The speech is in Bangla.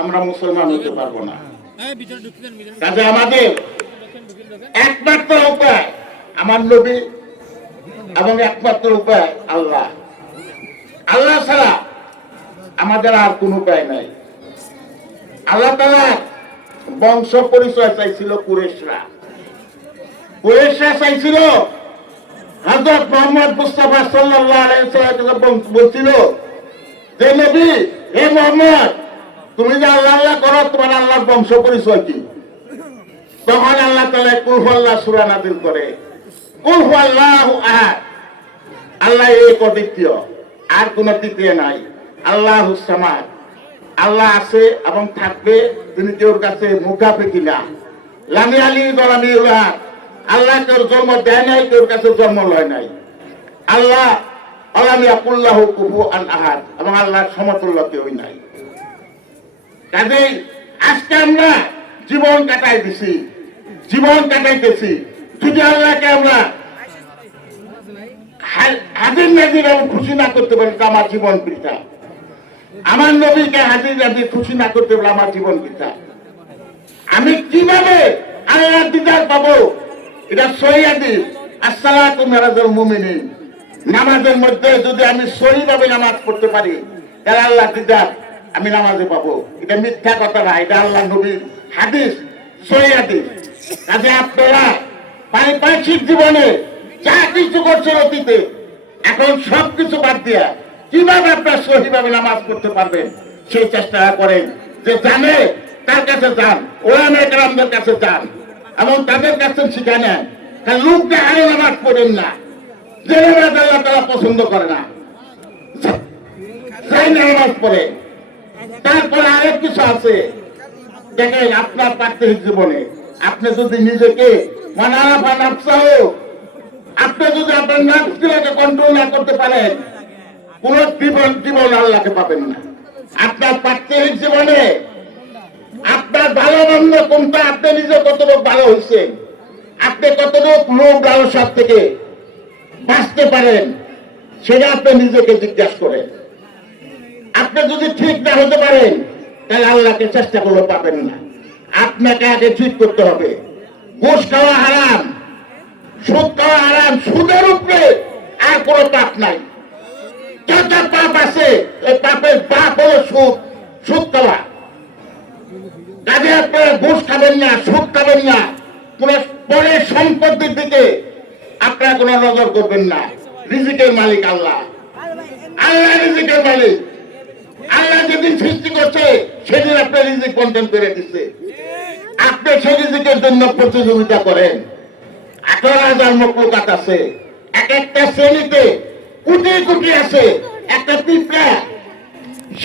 আমরা মুসলমান হতে পারবো না। কাজে আমাদের একমাত্র উপায় আমার নবী এবং একমাত্র উপায় আল্লাহ। আল্লাহ ছাড়া আমাদের আর কোন উপায় নাই। আল্লাহ তাআলা বংশ পরিচয় চাইছিল কুরাইশরা। কুরাইশরা চাইছিল হযরত মুহাম্মদ মুস্তাফা সাল্লাল্লাহু আলাইহি ওয়াসাল্লাম বলছিল যে নবী, হে মুহাম্মদ, তুমি যে আল্লাহ আল্লাহ করো, তোমার আল্লাহর বংশ পরিচয় কি? তখন আল্লাহ তাআলা কুল হুয়াল্লাহ সূরা নাযিল করে, কুল হুয়াল্লাহু আহাদ, আল্লাহ এক অদ্বিতীয়, আর কোন তৃতীয় নাই। আল্লাহুস সামাদ, আল্লাহ আছে এবং থাকবে, তিনি কেউ কাছে মুখাপেক্ষী না। লাম ইয়ালিদ ওয়া লাম ইউলাদ, আল্লাহ কেউ জন্ম দেয় নাই, কেউ কাছে জন্ম লয় নাই। আল্লাহ ওয়ালাম ইয়াকুল লাহু কুফুয়ান আহাদ, এবং আল্লাহর সমতুল্য কেউই নাই। কাজেই আজকে আমরা জীবন কাটাইতেছি, জীবন কাটাইতেছি, যদি আল্লাহকে আমরা হাজির নাজির এবং খুশি না করতে পারি, আমার জীবন বৃথা। আমার নবীকে হাজির নাজির খুশি না করতে পারলে আমার জীবন বৃথা। আমি কিভাবে আল্লাহর দিদার পাবো? এটা সহিহ হাদিস, আসসালাতু মিরাজুল মুমিনিন, নামাজের মধ্যে যদি আমি সহিভাবে নামাজ পড়তে পারি, তাহলে আল্লাহর দিদার আমি নামাজে পাবো। এটা মিথ্যা কথা না, এটা আল্লাহ নবীর হাদিস, সহিহ হাদিস। কাজে আপনারা পারিপার্শ্বিক জীবনে যা কিছু করছেন অতীতে, এখন সবকিছু বাদ দিয়া কিভাবে আপনার সহিভাবে নামাজ পড়তে পারবেন সেই চেষ্টা করেন। যে জানে তার কাছে যান, ওলামায়ে কেরামদের কাছে যান এবং তাদের কাছে শিখে নেন। লোক দেখানো নামাজ পড়েন না, যে নামাজ আল্লাহ তাআলা পছন্দ করে না, সেই নামাজ পড়ে। তারপরে আরেক কিছু আছে, দেখেন আপনার পার্থিব জীবনে আপনি যদি নিজেকে আপনি যদি আপনার নাফসকে কন্ট্রোল না করতে পারেন, কোন জীবন আল্লাহকে পাবেন না। আপনার পার্থিব জীবনে আপনার ভালো মন্দ কোনটা, আপনি নিজে কতটুকু ভালো হয়েছেন, আপনি কতটুকু লোভ লালসার থেকে বাঁচতে পারেন, সেটা আপনি নিজেকে জিজ্ঞাসা করেন। আপনি যদি ঠিক না হতে পারেন, তাহলে আল্লাহকে চেষ্টা করলে পাবেন না। আপনাকে আগে ঠিক করতে হবে। ঘুষ খাওয়া হারাম, সুদ খাওয়া হারাম, সুদের উপরে আর কোনো পাপ নাই। যত পাপ আছে এই পাপের বাপ হলো সুদ, সুদ খাওয়া। কাজে আপনারা ঘুষ খাবেন না, সুদ খাবেন না, কোন পরের সম্পত্তির দিকে আপনারা কোনো নজর করবেন না। রিজিকের মালিক আল্লাহ, আল্লাহ রিজিকের মালিক। আল্লাহ যেদিন সৃষ্টি করছে সেদিন আপনার রিজিক বন্টন করে দিচ্ছে। আপনি সেই রিজিকের জন্য প্রতিযোগিতা করেন। 18,000 মখলুকাত আছে, এক একটা শ্রেণীতে কোটি কোটি আছে। একটা পিঁপড়া